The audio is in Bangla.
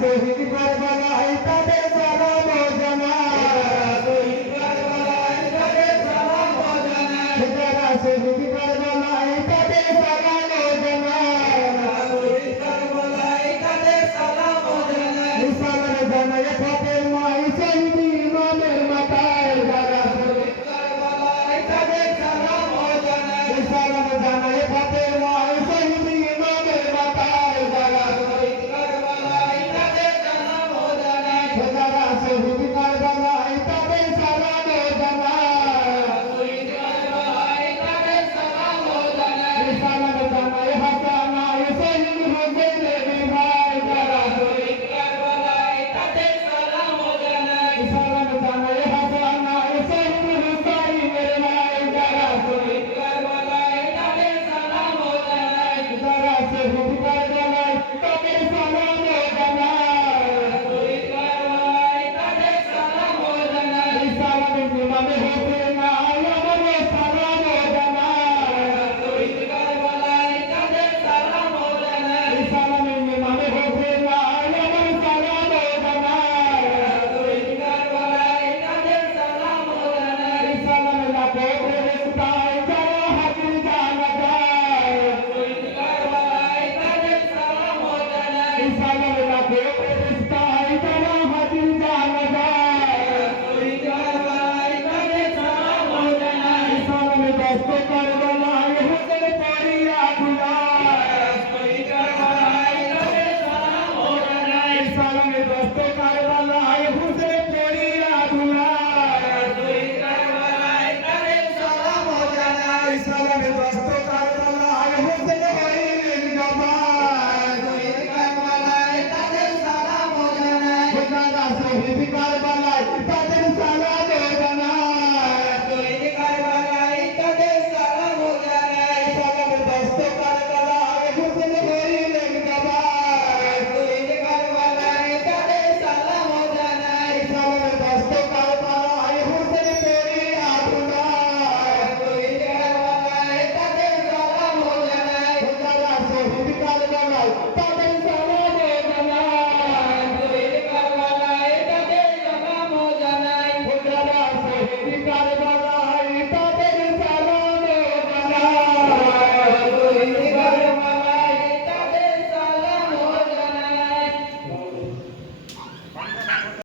শহীদ করবালাই তাদের সালাম জানা শহীদ করবালাই ¡Ay, ¡Ay, ¡Ay,